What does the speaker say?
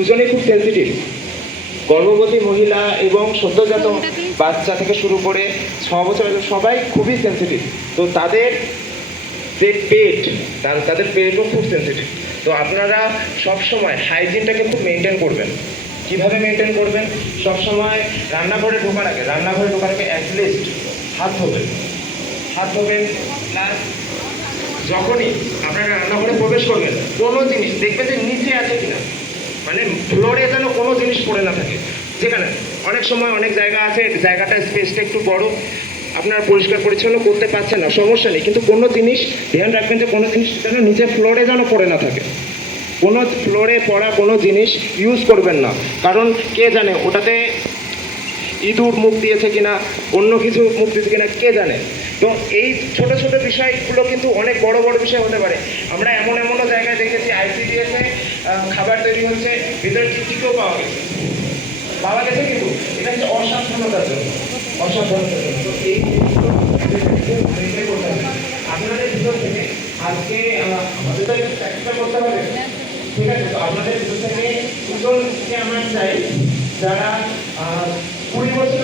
দুজনেই খুব সেন্সিটিভ। গর্ভবতী মহিলা এবং সদ্যজাত বাচ্চা থেকে শুরু করে 6 বছরের সবাই খুবই সেন্সিটিভ। তো তাদের যে পেট, তাদের পেটও খুব সেন্সিটিভ। তো আপনারা সবসময় হাইজিনটাকে খুব মেনটেন করবেন। কিভাবে মেনটেন করবেন? সবসময় রান্নাঘরে ঢোকার আগে অ্যাটলিস্ট হাত ধোবেন। প্লাস যখনই আপনারা রান্নাঘরে প্রবেশ করবেন, কোনো জিনিস দেখবেন যে নিচে আছে কিনা, মানে ফ্লোরে যেন কোনো জিনিস পড়ে না থাকে। যেখানে অনেক সময় অনেক জায়গা আছে, জায়গাটা স্পেসটা একটু বড়, আপনার পরিষ্কার পরিচ্ছন্ন করতে পারছেন না, সমস্যা নেই, কিন্তু কোনো জিনিস ধ্যান রাখবেন যে কোনো জিনিস যেন নিচে ফ্লোরে যেন পড়ে না থাকে। কোনো ফ্লোরে পড়া কোনো জিনিস ইউজ করবেন না, কারণ কে জানে ওটাতে ইঁদুর মুখ দিয়েছে কিনা, অন্য কিছু মুখ দিয়েছে কিনা, কে জানে। তো এই ছোট ছোট বিষয়গুলো কিন্তু অনেক বড় বড় বিষয় হতে পারে। আমরা এমনও জায়গায় দেখেছি আইসিডিএসে খাবার তৈরি হচ্ছে, ভিতরে টিকটিকিও পাওয়া গেছে, কিন্তু এটা হচ্ছে অসাবধানতার জন্য। তো এই জিনিসগুলো করতে হবে আপনাদের ভিতর থেকে। আজকে আমাদের তো চেষ্টা করতে হবে, ঠিক আছে? তো আপনাদের ভিতর থেকে দুজনকে আমার চাই যারা 20 বছর